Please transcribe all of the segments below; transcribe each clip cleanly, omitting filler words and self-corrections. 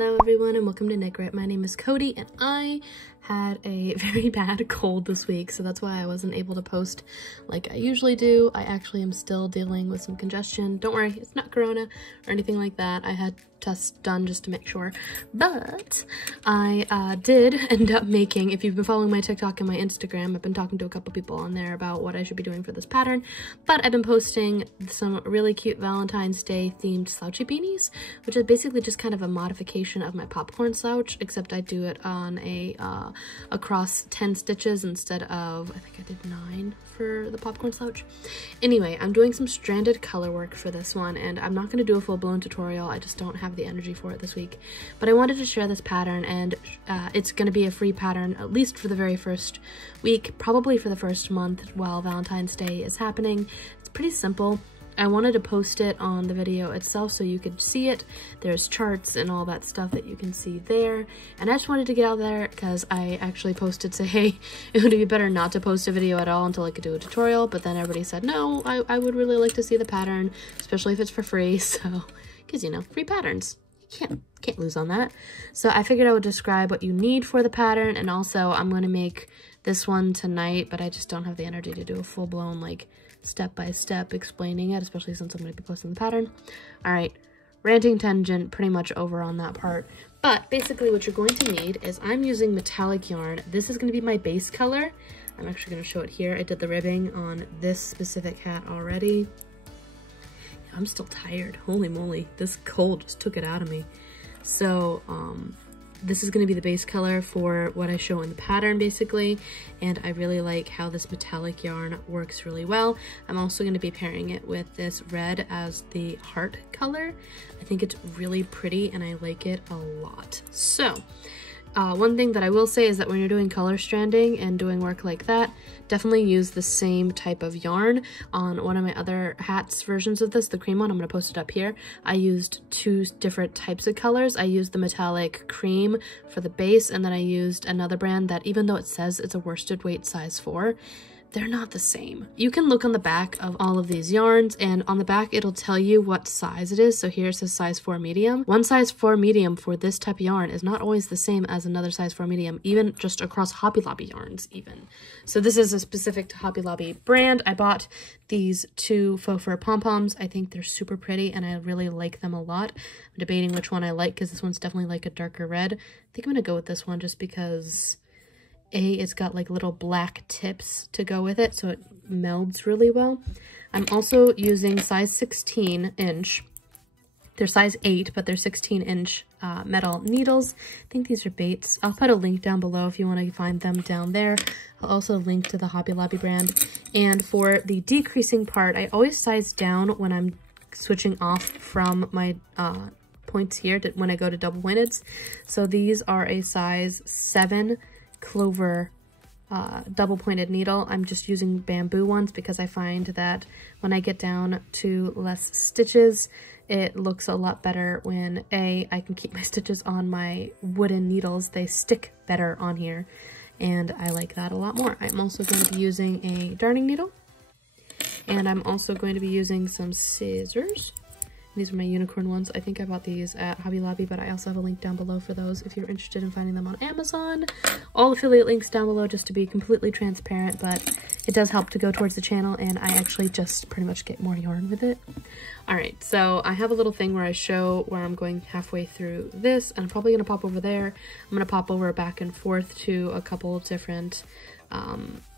Hello everyone and welcome to Knit Grit. My name is Cody and I had a very bad cold this week, so that's why I wasn't able to post like I usually do. I actually am still dealing with some congestion. Don't worry, it's not corona or anything like that. I had tests done just to make sure, but I did end up making, if you've been following my TikTok and my Instagram, I've been talking to a couple people on there about what I should be doing for this pattern, but I've been posting some really cute Valentine's Day themed slouchy beanies, which is basically just kind of a modification of my popcorn slouch, except I do it on a across 10 stitches instead of, I think I did 9 for the popcorn slouch. Anyway, I'm doing some stranded color work for this one, and I'm not going to do a full-blown tutorial. I just don't have the energy for it this week, but I wanted to share this pattern, and it's going to be a free pattern at least for the very first week, probably for the first month while Valentine's Day is happening. It's pretty simple. I wanted to post it on the video itself so you could see it. There's charts and all that stuff that you can see there, and I just wanted to get out there because I actually posted say, hey, it would be better not to post a video at all until I could do a tutorial, but then everybody said no, I would really like to see the pattern, especially if it's for free. So because, you know, free patterns, you can't lose on that. So I figured I would describe what you need for the pattern, and also I'm going to make this one tonight, but I just don't have the energy to do a full-blown like step-by-step explaining it, especially since I'm going to be posting the pattern. All right, ranting tangent pretty much over on that part, but basically what you're going to need is, I'm using metallic yarn. This is going to be my base color. I'm actually going to show it here. I did the ribbing on this specific hat already. I'm still tired. Holy moly, this cold just took it out of me. So this is going to be the base color for what I show in the pattern basically, and I really like how this metallic yarn works really well. I'm also going to be pairing it with this red as the heart color. I think it's really pretty and I like it a lot. So one thing that I will say is that when you're doing color stranding and doing work like that, definitely use the same type of yarn. On one of my other hats versions of this, the cream one, I'm going to post it up here, I used 2 different types of colors. I used the metallic cream for the base, and then I used another brand that, even though it says it's a worsted weight size 4, they're not the same. You can look on the back of all of these yarns, and on the back it'll tell you what size it is. So here it says size 4 medium. One size 4 medium for this type of yarn is not always the same as another size 4 medium, even just across Hobby Lobby yarns even. So this is a specific to Hobby Lobby brand. I bought these 2 faux fur pom-poms. I think they're super pretty and I really like them a lot. I'm debating which one I like because this one's definitely like a darker red. I think I'm gonna go with this one just because it's got like little black tips to go with it, so it melds really well. I'm also using size 16 inch. They're size 8, but they're 16 inch metal needles. I think these are Bates. I'll put a link down below if you want to find them down there. I'll also link to the Hobby Lobby brand. And for the decreasing part, I always size down when I'm switching off from my points here when I go to double pointeds. So these are a size 7 clover double pointed needle. I'm just using bamboo ones because I find that when I get down to less stitches, it looks a lot better when I can keep my stitches on my wooden needles. They stick better on here and I like that a lot more. I'm also going to be using a darning needle, and I'm also going to be using some scissors. These are my unicorn ones. I think I bought these at Hobby Lobby, but I also have a link down below for those if you're interested in finding them on Amazon. All affiliate links down below, just to be completely transparent, but it does help to go towards the channel, and I actually just pretty much get more yarn with it. Alright, so I have a little thing where I show where I'm going halfway through this, and I'm probably going to pop over there. I'm going to pop over back and forth to a couple of different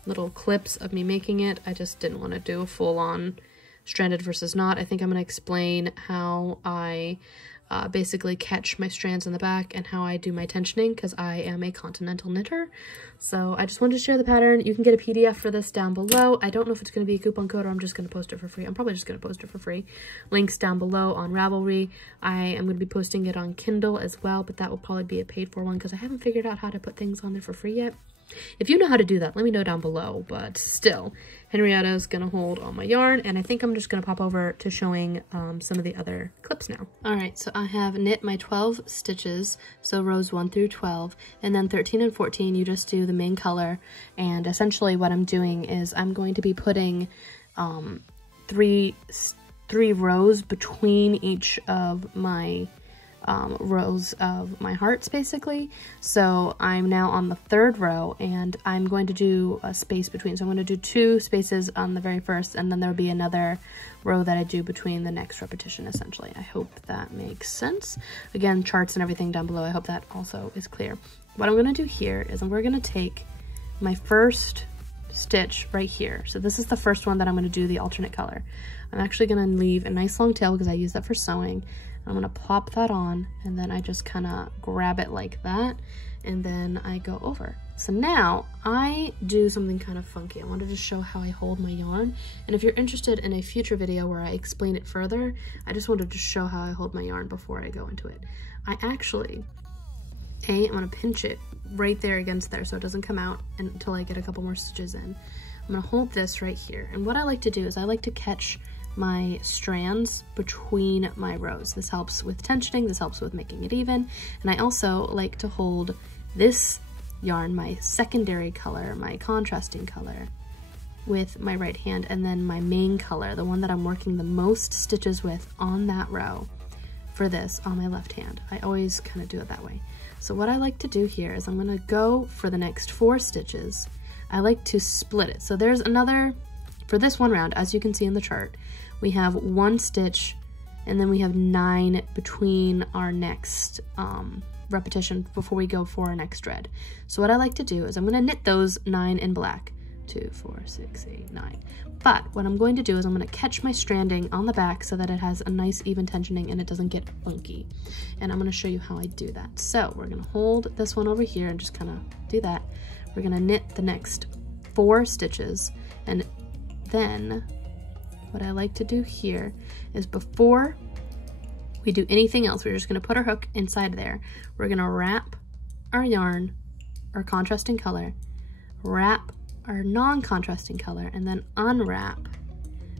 little clips of me making it. I just didn't want to do a full-on stranded versus not. I think I'm going to explain how I basically catch my strands in the back and how I do my tensioning, because I am a continental knitter. So I just wanted to share the pattern. You can get a PDF for this down below. I don't know if it's going to be a coupon code or I'm just going to post it for free. I'm probably just going to post it for free. Links down below on Ravelry. I am going to be posting it on Kindle as well, but that will probably be a paid for one because I haven't figured out how to put things on there for free yet. If you know how to do that, let me know down below, but still, Henrietta's gonna hold all my yarn, and I think I'm just gonna pop over to showing some of the other clips now. Alright, so I have knit my 12 stitches, so rows 1 through 12, and then 13 and 14 you just do the main color, and essentially what I'm doing is I'm going to be putting 3 rows between each of my rows of my hearts basically. So I'm now on the 3rd row and I'm going to do a space between. So I'm going to do 2 spaces on the very first, and then there'll be another row that I do between the next repetition essentially. I hope that makes sense. Again, charts and everything down below. I hope that also is clear. What I'm going to do here is we're going to take my first stitch right here. So this is the first one that I'm going to do the alternate color. I'm actually going to leave a nice long tail because I use that for sewing. I'm going to pop that on, and then I just kind of grab it like that, and then I go over. So now I do something kind of funky. I wanted to show how I hold my yarn, and if you're interested in a future video where I explain it further, I just wanted to show how I hold my yarn before I go into it. I actually, I'm going to pinch it right there against there so it doesn't come out until I get a couple more stitches in. I'm going to hold this right here, and what I like to do is I like to catch my strands between my rows. This helps with tensioning, this helps with making it even, and I also like to hold this yarn, my secondary color, my contrasting color, with my right hand, and then my main color, the one that I'm working the most stitches with on that row, for this on my left hand. I always kind of do it that way. So what I like to do here is I'm going to go for the next 4 stitches. I like to split it. So there's another, for this one round, as you can see in the chart, we have 1 stitch, and then we have 9 between our next repetition before we go for our next red. So what I like to do is I'm going to knit those 9 in black. 2, 4, 6, 8, 9. But what I'm going to do is I'm going to catch my stranding on the back so that it has a nice even tensioning and it doesn't get funky. And I'm going to show you how I do that. So we're going to hold this one over here and just kind of do that. We're going to knit the next 4 stitches, and then what I like to do here is before we do anything else, we're just going to put our hook inside there. We're going to wrap our yarn, our contrasting color, wrap our non-contrasting color, and then unwrap,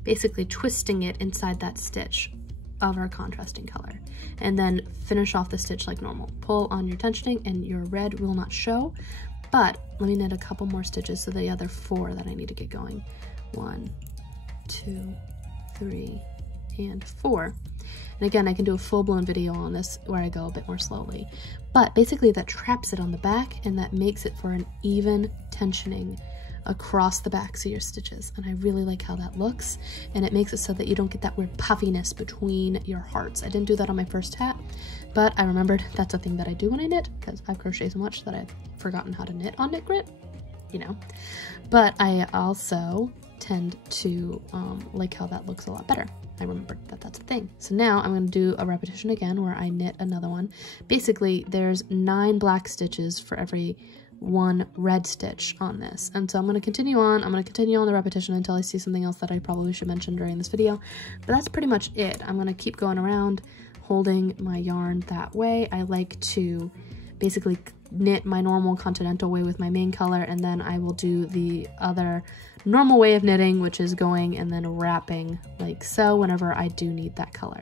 basically twisting it inside that stitch of our contrasting color, and then finish off the stitch like normal. Pull on your tensioning and your red will not show, but let me knit a couple more stitches so the other 4 that I need to get going. 1, 2, 3, and 4. And again, I can do a full-blown video on this where I go a bit more slowly, but basically that traps it on the back and that makes it for an even tensioning across the backs of your stitches, and I really like how that looks, and it makes it so that you don't get that weird puffiness between your hearts. I didn't do that on my first hat, but I remembered that's a thing that I do when I knit, because I crochet so much that I've forgotten how to knit on Knit Grit, you know. But I also tend to like how that looks a lot better. I remembered that that's a thing. So now I'm going to do a repetition again where I knit another one. Basically, there's 9 black stitches for every 1 red stitch on this, and so I'm going to continue on. I'm going to continue on the repetition until I see something else that I probably should mention during this video, but that's pretty much it. I'm going to keep going around holding my yarn that way. I like to basically knit my normal continental way with my main color, and then I will do the other normal way of knitting, which is going and then wrapping like so whenever I do need that color.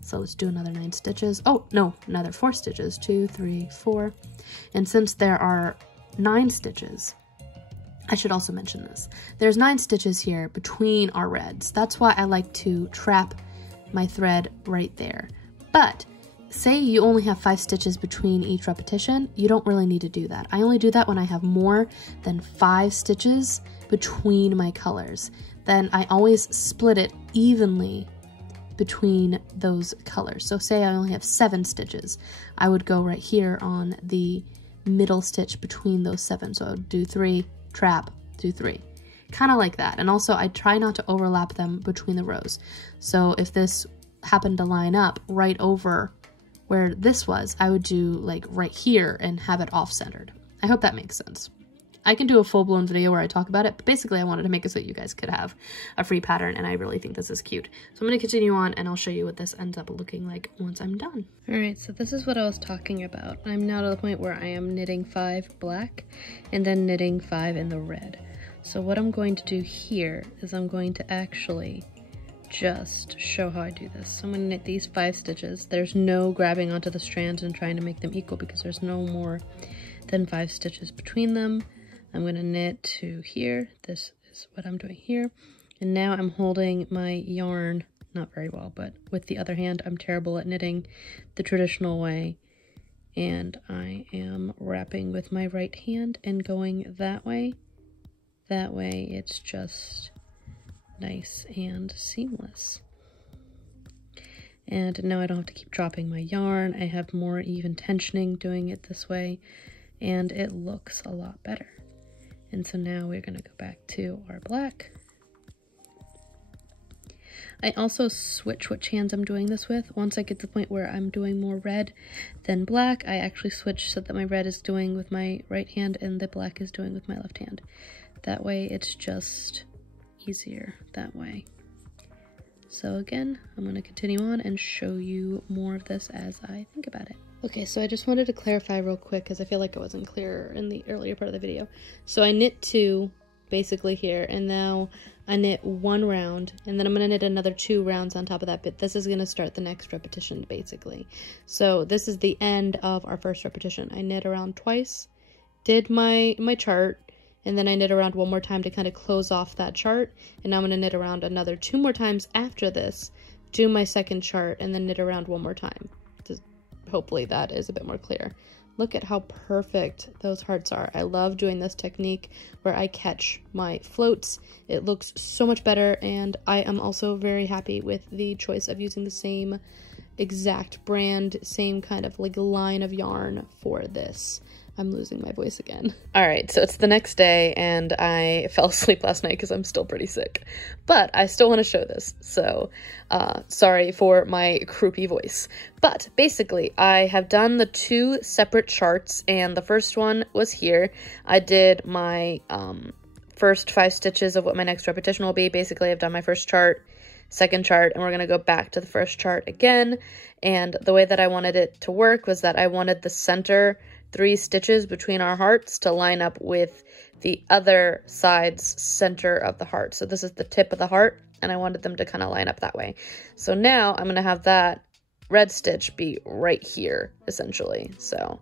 So let's do another 9 stitches. Oh no, another 4 stitches. 2, 3, 4. And since there are 9 stitches, I should also mention this. There's 9 stitches here between our reds. That's why I like to trap my thread right there. But say you only have 5 stitches between each repetition, you don't really need to do that. I only do that when I have more than 5 stitches between my colors. Then I always split it evenly between those colors. So say I only have 7 stitches, I would go right here on the middle stitch between those 7. So I would do 3, trap, do 3. Kind of like that. And also I try not to overlap them between the rows. So if this happened to line up right over where this was, I would do like right here and have it off-centered. I hope that makes sense. I can do a full-blown video where I talk about it, but basically I wanted to make it so you guys could have a free pattern, and I really think this is cute. So I'm going to continue on and I'll show you what this ends up looking like once I'm done. Alright, so this is what I was talking about. I'm now to the point where I am knitting 5 black and then knitting 5 in the red. So what I'm going to do here is I'm going to actually just show how I do this. So I'm going to knit these 5 stitches. There's no grabbing onto the strands and trying to make them equal because there's no more than 5 stitches between them. I'm going to knit to here. This is what I'm doing here. And now I'm holding my yarn not very well, but with the other hand, I'm terrible at knitting the traditional way. And I am wrapping with my right hand and going that way. That way it's just nice and seamless. And now I don't have to keep dropping my yarn. I have more even tensioning doing it this way, and it looks a lot better. And so now we're gonna go back to our black. I also switch which hands I'm doing this with. Once I get to the point where I'm doing more red than black, I actually switch so that my red is doing with my right hand and the black is doing with my left hand. That way it's just easier that way. So again, I'm going to continue on and show you more of this as I think about it. Okay, so I just wanted to clarify real quick because I feel like it wasn't clear in the earlier part of the video. So I knit 2 basically here, and now I knit 1 round, and then I'm going to knit another 2 rounds on top of that, but this is going to start the next repetition basically. So this is the end of our first repetition. I knit around twice, did my chart, and then I knit around 1 more time to kind of close off that chart, and now I'm going to knit around another 2 more times after this, do my second chart, and then knit around 1 more time. Hopefully that is a bit more clear. Look at how perfect those hearts are. I love doing this technique where I catch my floats. It looks so much better, and I am also very happy with the choice of using the same exact brand, same kind of like line of yarn for this. I'm losing my voice again. All right, so it's the next day and I fell asleep last night because I'm still pretty sick, but I still want to show this. So sorry for my croupy voice, but basically I have done the 2 separate charts, and the first one was here. I did my first 5 stitches of what my next repetition will be. Basically I've done my first chart, second chart, and we're going to go back to the first chart again. And the way that I wanted it to work was that I wanted the center 3 stitches between our hearts to line up with the other side's center of the heart. So this is the tip of the heart, and I wanted them to kind of line up that way. So now I'm going to have that red stitch be right here, essentially. So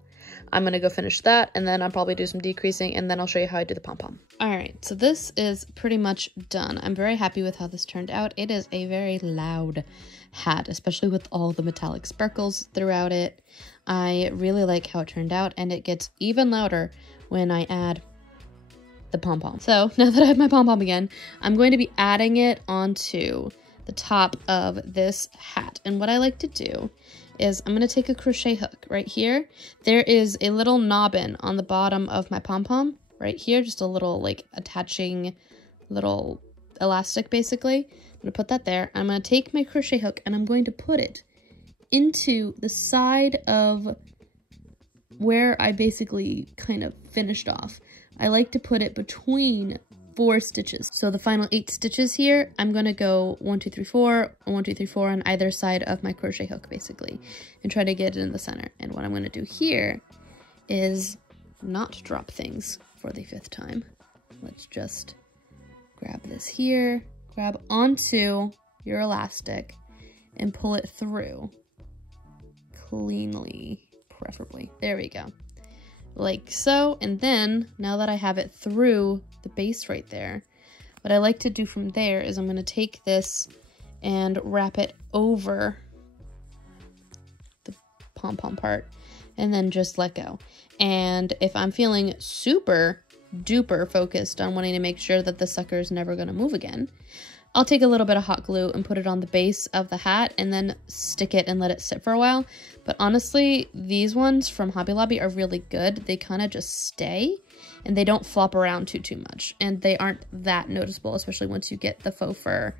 I'm going to go finish that, and then I'll probably do some decreasing, and then I'll show you how I do the pom-pom. All right, so this is pretty much done. I'm very happy with how this turned out. It is a very loud hat, especially with all the metallic sparkles throughout it. I really like how it turned out, and it gets even louder when I add the pom-pom. So now that I have my pom-pom again, I'm going to be adding it onto the top of this hat. And what I like to do is I'm going to take a crochet hook right here. There is a little knobbin on the bottom of my pom-pom right here, just a little like attaching little elastic basically. I'm going to put that there. I'm going to take my crochet hook and I'm going to put it into the side of where I basically kind of finished off. I like to put it between 4 stitches. So the final 8 stitches here, I'm going to go 1, 2, 3, 4, 1, 2, 3, 4 on either side of my crochet hook basically, and try to get it in the center. And what I'm going to do here is not drop things for the 5th time. Let's just grab this here, grab onto your elastic, and pull it through cleanly, preferably. There we go. Like so. And then now that I have it through the base right there, what I like to do from there is I'm going to take this and wrap it over the pom-pom part and then just let go. And if I'm feeling super duper focused on wanting to make sure that the sucker is never going to move again, I'll take a little bit of hot glue and put it on the base of the hat and then stick it and let it sit for a while. But honestly, these ones from Hobby Lobby are really good. They kind of just stay and they don't flop around too much. And they aren't that noticeable, especially once you get the faux fur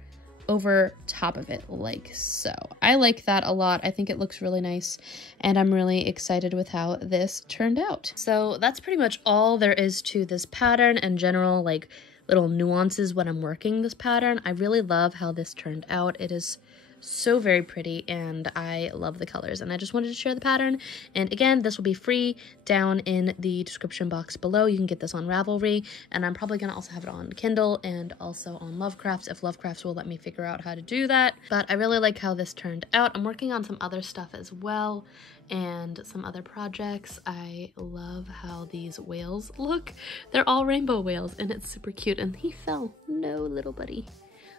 over top of it like so. I like that a lot. I think it looks really nice and I'm really excited with how this turned out. So that's pretty much all there is to this pattern in general, like little nuances when I'm working this pattern. I really love how this turned out. It is so very pretty and I love the colors, and I just wanted to share the pattern. And again, this will be free down in the description box below. You can get this on Ravelry, and I'm probably gonna also have it on Kindle and also on Lovecrafts if Lovecrafts will let me figure out how to do that. But I really like how this turned out. I'm working on some other stuff as well and some other projects. I love how these whales look. They're all rainbow whales and it's super cute. And he fell. No, little buddy.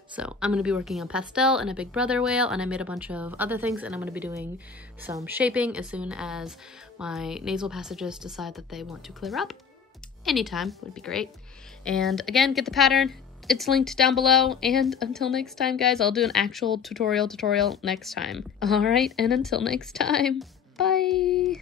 So I'm going to be working on pastel and a big brother whale, and I made a bunch of other things, and I'm going to be doing some shaping as soon as my nasal passages decide that they want to clear up. Anytime would be great. And again, get the pattern. It's linked down below, and until next time, guys, I'll do an actual tutorial next time. All right, and until next time, bye!